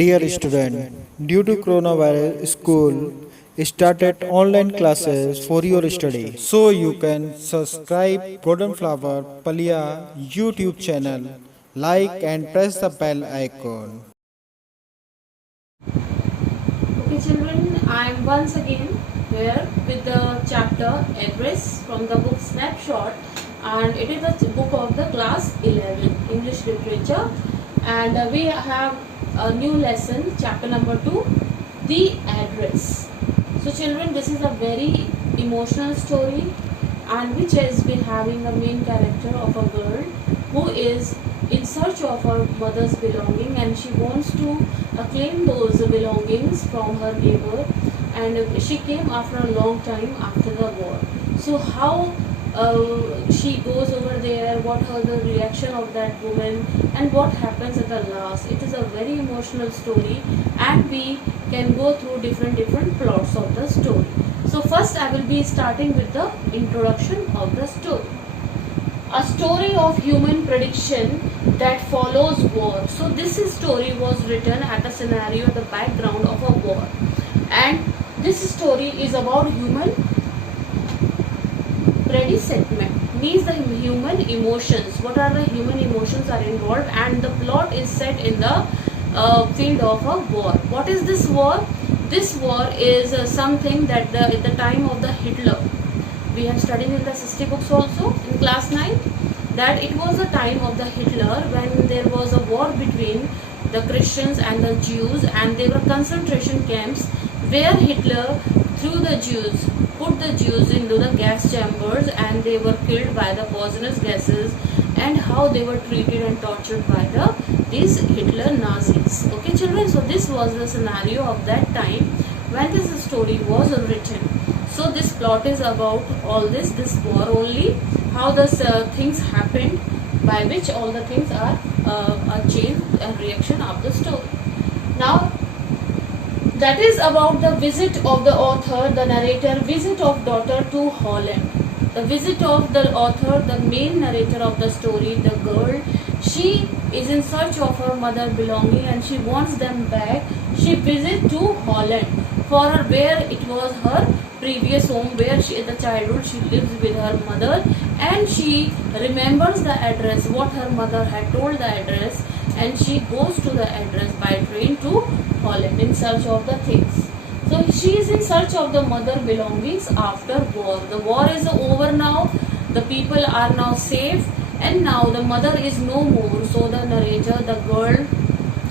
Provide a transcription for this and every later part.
Dear student, due to coronavirus, school started online classes for your study. So you can subscribe Golden Flower Palia YouTube channel, like and press the bell icon. Okay children, I am once again here with the chapter address from the book Snapshot, and it is a book of the class 11 English literature, and we have a new lesson, chapter number 2, the address. So children, this is a very emotional story, and which has been having a main character of a girl who is in search of her mother's belonging, and she wants to claim those belongings from her neighbor, and she came after a long time after the war. So how she goes over there, what are the reaction of that woman, and what happens at the last. It is a very emotional story, and we can go through different plots of the story. So first I will be starting with the introduction of the story. A story of human prediction that follows war. So this story was written at a scenario, the background of a war, and this story is about human presentiment, means the human emotions. What are the human emotions are involved, and the plot is set in the field of a war. What is this war? This war is something that at the time of the Hitler, we have studied in the history books also in class 9, that it was the time of the Hitler when there was a war between the Christians and the Jews, and there were concentration camps where Hitler threw the Jews, put the Jews into the gas chambers, and they were killed by the poisonous gases, and how they were treated and tortured by these Hitler Nazis. Okay children, so this was the scenario of that time when this story was written. So this plot is about all this war only, how the things happened by which all the things are a chain and reaction of the story. Now that is about the visit of the author, the narrator, visit of daughter to Holland. The visit of the author, the main narrator of the story, the girl, she is in search of her mother belonging and she wants them back. She visits to Holland for her, where it was her previous home, where she in the childhood she lives with her mother, and she remembers the address, what her mother had told the address, and she goes to the address by train to Holland in search of the things. So she is in search of the mother belongings after war. The war is over now, the people are now safe, and now the mother is no more. So the narrator, the girl,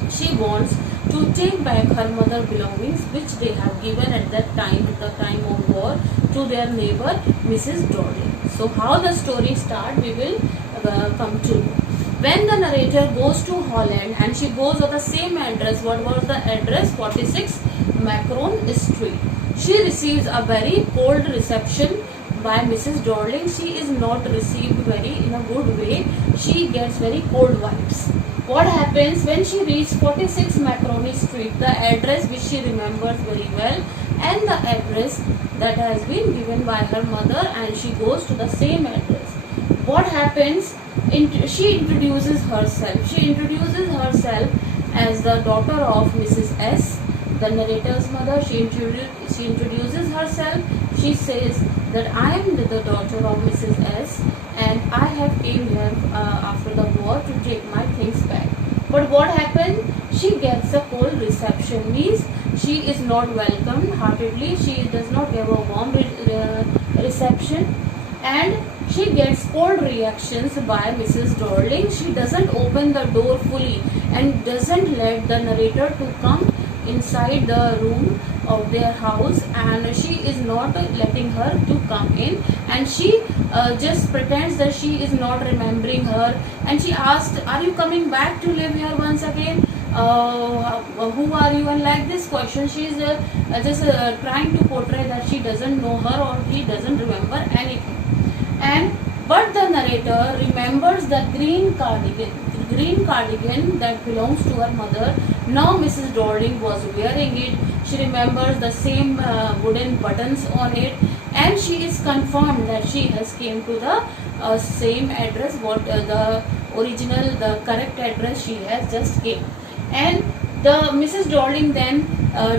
she wants to take back her mother belongings which they have given at that time, at the time of war, to their neighbor Mrs. Dodley. So how the story starts, we will come to know. When the narrator goes to Holland and she goes to the same address, what was the address? 46 Macron Street. She receives a very cold reception by Mrs. Dodling. She is not received very in a good way. She gets very cold vibes. What happens when she reaches 46 Macron Street, the address which she remembers very well, and the address that has been given by her mother, and she goes to the same address. What happens? She introduces herself. She introduces herself as the daughter of Mrs. S, the narrator's mother. She introduces herself. She says that I am the daughter of Mrs. S, and I have came here after the war to take my things back. But what happened? She gets a cold reception, means she is not welcomed heartedly. She does not give a warm reception, and she gets cold reactions by Mrs. Dodling. She doesn't open the door fully and doesn't let the narrator to come inside the room of their house, and she is not letting her to come in, and she just pretends that she is not remembering her, and she asked, are you coming back to live here once again? Who are you? And like this question, she is just trying to portray that she doesn't know her or he doesn't remember anything. And but the narrator remembers the green cardigan that belongs to her mother. Now Mrs. Dodling was wearing it. She remembers the same wooden buttons on it, and she is confirmed that she has came to the same address, what the original, the correct address she has just came. And The Mrs. Darling then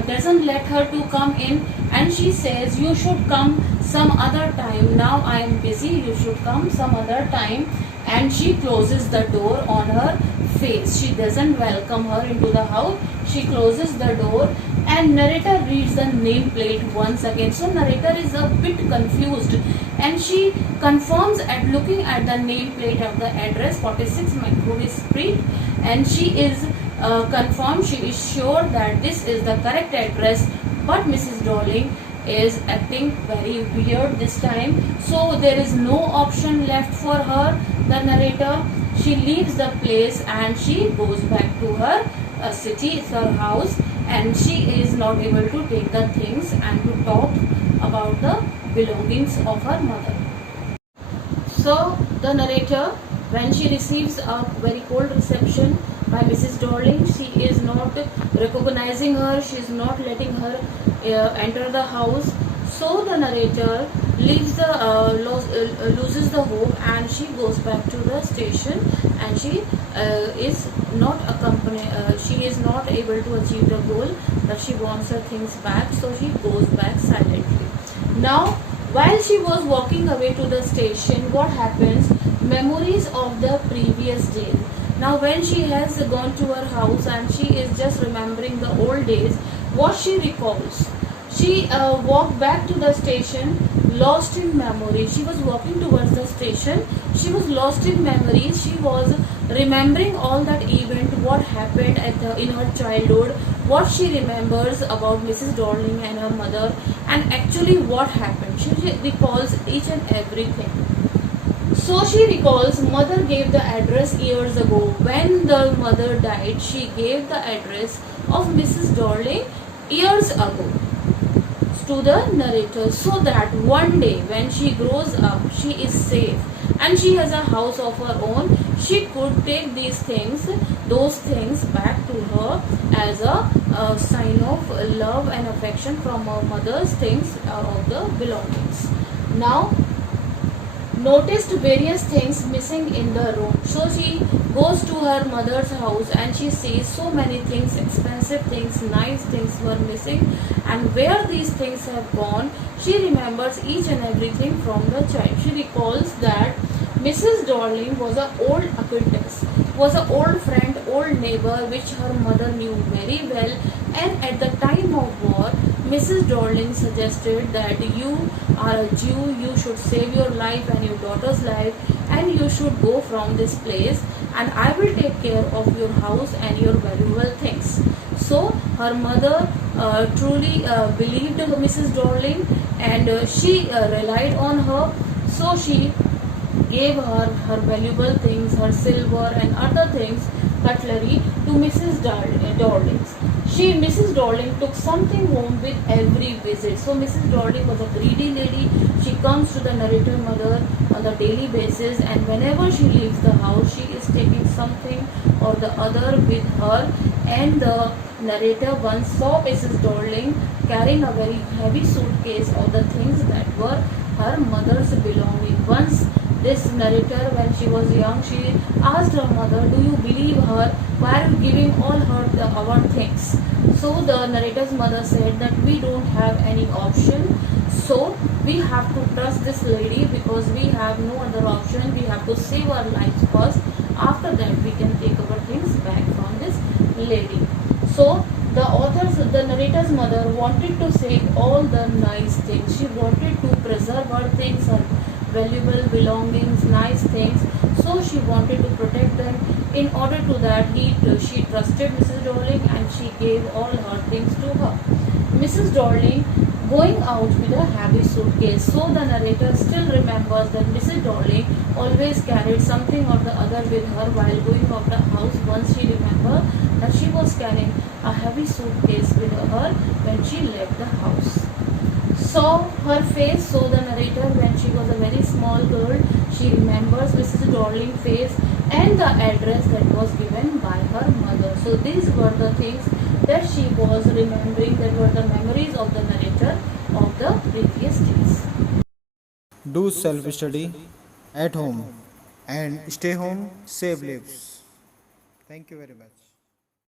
doesn't let her to come in, and she says, you should come some other time. Now I am busy, you should come some other time. And she closes the door on her face. She doesn't welcome her into the house. She closes the door, and narrator reads the nameplate once again. So narrator is a bit confused, and she confirms at looking at the nameplate of the address 46 McCrory Street, and she is confirmed, she is sure that this is the correct address. But Mrs. Darling is acting very weird this time, so there is no option left for her, the narrator. She leaves the place and she goes back to her city, her house, and she is not able to take the things and to talk about the belongings of her mother. So the narrator, when she receives a very cold reception by Mrs. Darling, she is not recognizing her, she is not letting her enter the house. So the narrator loses the hope, and she goes back to the station, and she is not she is not able to achieve the goal that she wants her things back, so she goes back silently. Now while she was walking away to the station, what happens? Memories of the previous days. Now when she has gone to her house and she is just remembering the old days, what she recalls? She walked back to the station, lost in memory. She was walking towards the station. She was lost in memories. She was remembering all that event, what happened in her childhood, what she remembers about Mrs. Darling and her mother, and actually what happened. She recalls each and everything. So she recalls mother gave the address years ago. When the mother died, she gave the address of Mrs. Darling years ago to the narrator, so that one day when she grows up, she is safe and she has a house of her own. She could take those things back to her as a sign of love and affection from her mother's things of the belongings. Now noticed various things missing in the room. So she goes to her mother's house and she sees so many things, expensive things, nice things were missing, and where these things have gone, she remembers each and everything from the child. She recalls that Mrs. Darling was an old acquaintance, was an old friend, old neighbor, which her mother knew very well, and at the time of war, Mrs. Darling suggested that you are a Jew, you should save your life and your daughter's life, and you should go from this place, and I will take care of your house and your valuable things. So her mother truly believed Mrs. Darling, and she relied on her. So she gave her her valuable things, her silver and other things, cutlery, to Mrs. Darling's. Mrs. Darling took something home with every visit. So Mrs. Darling was a greedy lady. She comes to the narrator mother on the daily basis, and whenever she leaves the house, she is taking something or the other with her. And the narrator once saw Mrs. Darling carrying a very heavy suitcase of the things that were her mother's belonging. Once this narrator, when she was young, she asked her mother, do you believe her? Why are you giving all her our things? So the narrator's mother said that we don't have any option. So we have to trust this lady because we have no other option. We have to save our lives first. After that, we can take our things back from this lady. So the narrator's mother wanted to save all the nice things. She wanted to preserve her things, her valuable belongings, nice things. So she wanted to protect them. In order to that, she trusted Mrs. Darling and she gave all her things to her. Mrs. Darling going out with a heavy suitcase. So the narrator still remembers that Mrs. Darling always carried something or the other with her while going out the house. Once she remembered that she was carrying a heavy suitcase with her when she left the house. Saw her face, so the narrator, when she was a very small girl, she remembers Mrs. Darling's face and the address that was given by her mother. So these were the things that she was remembering, that were the memories of the narrator of the previous days. Do self study at home and stay home, save lives. Thank you very much.